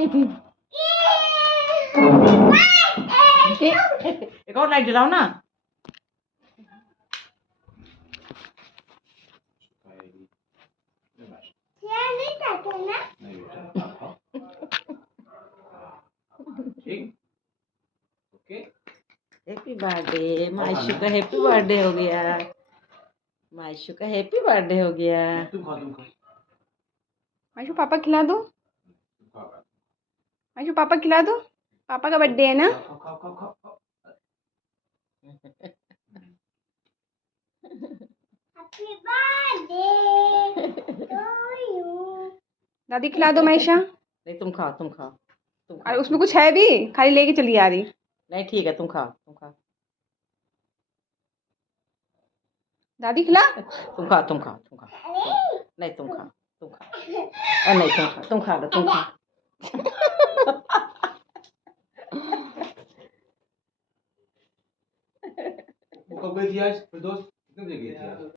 एक और लाइट जलाओ ना। हैप्पी बर्थडे मायशू का, हैप्पी बर्थडे हो गया। मायशू का हैप्पी बर्थडे हो गया। मायशू पापा खिला दो। मायशू पापा खिला दो, पापा का बर्थडे है ना। Happy birthday to you. दादी खिला दो मायशा। नहीं तुम खाओ, तुम खाओ, तुम खाओ। अरे उसमें कुछ है भी, खाली लेके चली आ रही। नहीं ठीक है, तुम खाओ, तुम खाओ। दादी खिला। तुम खाओ, तुम खाओ, तुम खाओ। नहीं तुम खाओ, तुम खाओ। नहीं तुम खाओ, तुम खा लो, तुम खाओ। वो कब गई थी आज फिर दोस्त, कितने बजे गई थी आज?